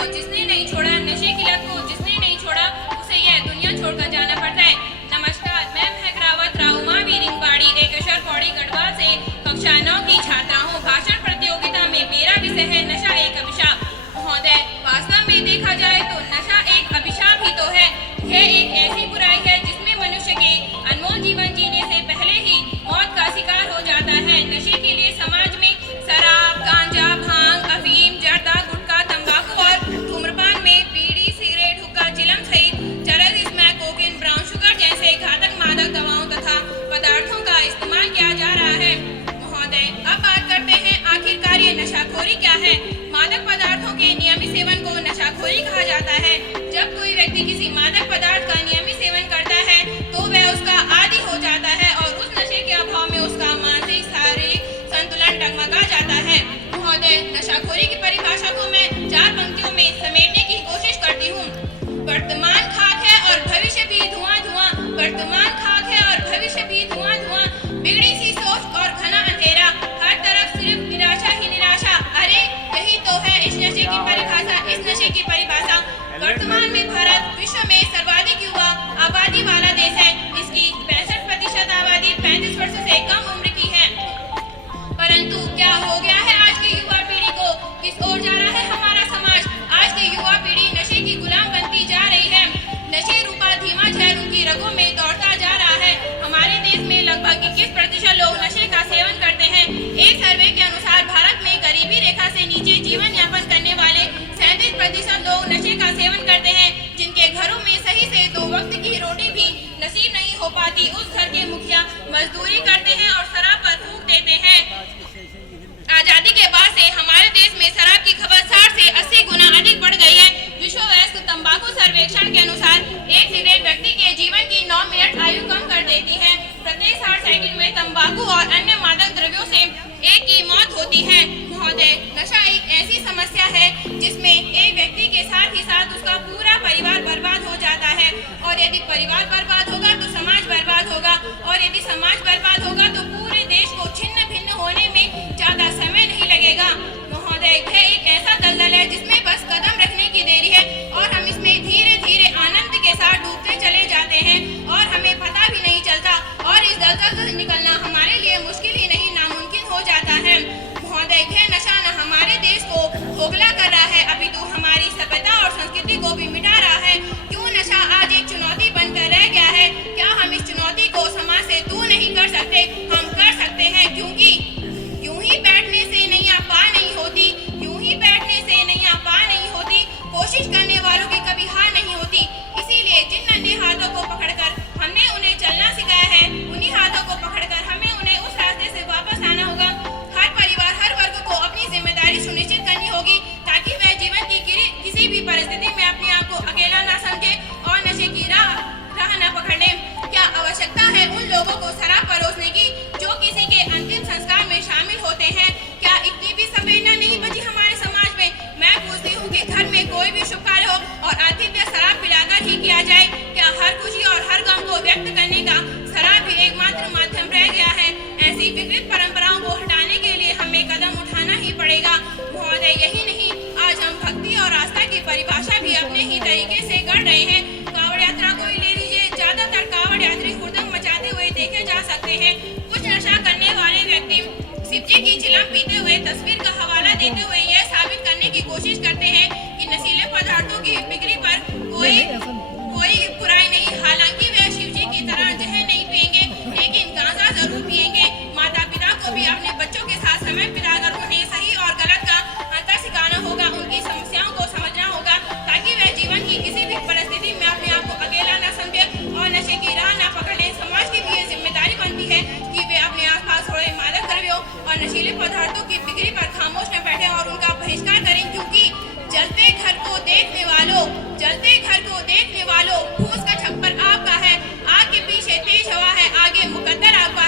को जिसने नहीं छोड़ा, नशे की लत को जिसने नहीं छोड़ा, उसे यह दुनिया छोड़कर जाना पड़ता है। नमस्कार, मैं महक रावत राउमा वीरिंगवाड़ी एक अशर पौड़ी गढ़वाल से कक्षा 9 की छात्रा हूँ। भाषण प्रतियोगिता में मेरा विषय है नशा एक अभिशाप। महोदय, वास्तव में देखा जाए तो नशा एक अभिशाप ही तो है। यह एक ऐसी बुराई है जिसमें मनुष्य के अनमोल जीवन जीने से पहले ही मौत का शिकार हो जाता है। नशे के लिए समाज में शराब, गांजा, भांग, अफीम, जर्दा, गुटखा, तंबाकू और धूम्रपान में बीड़ी, सिगरेट, हुक्का, चिलम सहित चरस, स्मैक, कोकेन, ब्राउन शुगर जैसे घातक मादक दवाओं तथा पदार्थों का इस्तेमाल किया जा रहा है। महोदय, अब बात करते हैं आखिरकार ये नशाखोरी क्या है। मादक पदार्थों के नियमित सेवन को नशाखोरी कहा जाता है। जब कोई व्यक्ति किसी मादक पदार्थ का नियमित सेवन करता है तो वह उसका आदी हो जाता है और उस नशे के अभाव में उसका मानसिक शारीरिक संतुलन डगमगा जाता है। महोदय, नशाखोरी की परिभाषा को मैं 4 पंक्तियों में समेटने की कोशिश करती हूँ। वर्तमान खाक है और भविष्य भी धुआं धुआं, वर्तमान खाक है और भविष्य भी धुआं धुआं, बिगड़ी सी सोच और घना अंधेरा, हर तरफ सिर्फ निराशा ही निराशा। अरे यही तो है इस नशे की परिभाषा, इस नशे की परिभाषा। वर्तमान में भारत विश्व में सर्वाधिक युवा आबादी वाला देश है। इसकी 65% आबादी 35 वर्ष से कम उम्र की है। परंतु क्या हो गया है आज की युवा पीढ़ी को? किस ओर जा रहा है हमारा समाज? आज की युवा पीढ़ी नशे की गुलाम बनती जा रही है। नशे रूपा धीमा जहर उनकी रगों में दौड़ता जा रहा है। हमारे देश में लगभग 21% लोग नशे का सेवन करते हैं। एक सर्वे के अनुसार भारत में गरीबी रेखा से नीचे जीवन यापन करने वाले 37% लोग नशे का सेवन करते हैं। जिनके घरों में सही से 2 वक्त की रोटी भी नसीब नहीं हो पाती, उस घर के मुखिया मजदूरी करते हैं और शराब पर फूंक देते हैं। आजादी के बाद से हमारे देश में शराब की खपत 60 से 80 गुना अधिक बढ़ गई है। विश्व वयस्क तंबाकू सर्वेक्षण के अनुसार एक सिगरेट व्यक्ति के जीवन की 9 मिनट आयु कम कर देती है। प्रत्येक 60 सेकंड में तंबाकू और अन्य मादक द्रव्यों से एक की मौत होती है। महोदय, नशा एक ऐसी समस्या है जिसमें एक व्यक्ति के साथ ही साथ उसका पूरा परिवार बर्बाद हो जाता है। और यदि परिवार बर्बाद होगा तो समाज बर्बाद होगा, और यदि समाज बर्बाद होगा तो पूरे देश को छिन्न भिन्न होने में ज्यादा समय नहीं लगेगा। महोदय, यह एक ऐसा दलदल है जिसमें बस कदम रखने की देरी है और हम इसमें धीरे धीरे आनंद के साथ डूबते चले जाते हैं और हमें पता भी नहीं चलता, और इस दलदल से निकलना हमारे लिए मुश्किल ही नहीं नामुमकिन हो जाता है। महोदय, यह नशा न हमारे देश को खोखला कर रहा है, अभी तो हमारी सभ्यता और संस्कृति को भी मिटा रहा है। क्यों नशा आज एक चुनौती बनकर रह गया है? क्या हम इस चुनौती को समाज से दूर नहीं कर सकते? हम कर सकते हैं, क्योंकि यूं ही बैठने से नैया पार नहीं होती, यूं ही बैठने से नैया पार नहीं होती, कोशिश करने वालों की कभी हार नहीं होती। इसीलिए जिन नंगे हाथों को पकड़कर हमने उन्हें चलना सिखाया है, उन्हीं हाथों को पकड़कर हमें उन्हें उस रास्ते से वापस आना होगा। हर परिवार, हर वर्ग को अपनी जिम्मेदारी सुनिश्चित करनी होगी ताकि वह जीवन की किसी भी परिस्थिति में अपने आप को अकेला ना समझे और नशे की राह न पकड़े। क्या आवश्यकता है उन लोगों को शराब परोसने की जो किसी के अंतिम संस्कार में शामिल होते हैं? क्या इतनी भी संवेदना नहीं बची हमारे समाज में? मैं पूछती हूँ कि घर में कोई भी शुभ कार्य हो और आतिथ्य शराब पिलाकर ही किया जाए। क्या हर खुशी और हर गम को व्यक्त करने का शराब ही एकमात्र माध्यम रह गया है? ऐसी विकृत परंपराओं को हटाने के लिए हमें कदम उठाना ही पड़ेगा। महोदय, यही नहीं, आज हम भक्ति और आस्था की परिभाषा भी अपने ही तरीके से गढ़ रहे हैं। कांवड़ यात्रा को ही ले लीजिए, ज्यादातर कांवड़ यात्री हुड़दंग मचाते हुए देखे जा सकते हैं। कुछ नशा करने वाले व्यक्ति शिवजी की चिलम पीते हुए तस्वीर का हवाला देते हुए यह साबित करने की कोशिश करते हैं कि नशीले पदार्थों की बिक्री पर कोई बुराई नहीं। हालांकि वे शिवजी की तरह जहर नहीं पिएंगे, लेकिन गांजा जरूर पिएंगे। माता पिता को भी अपने बच्चों के साथ समय बिताकर उन्हें सही और गलत का अंतर सिखाना होगा, उनकी समस्याओं को समझना होगा ताकि वे जीवन की किसी भी परिस्थिति में अपने आप को अकेला न समझे और नशे की राह न पकड़े। समाज की भी ये जिम्मेदारी बनती है कि वे अपने आसपास हो रहे मादक द्रव्यों और नशीले पदार्थों की बिक्री पर खामोश न बैठे और उनका बहिष्कार करें, क्योंकि जलते घर को देखने वालों, जलते घर को देखने वालों, फूस का छप्पर आपका है, आग के पीछे तेज हवा है, आगे मुकद्दर आपका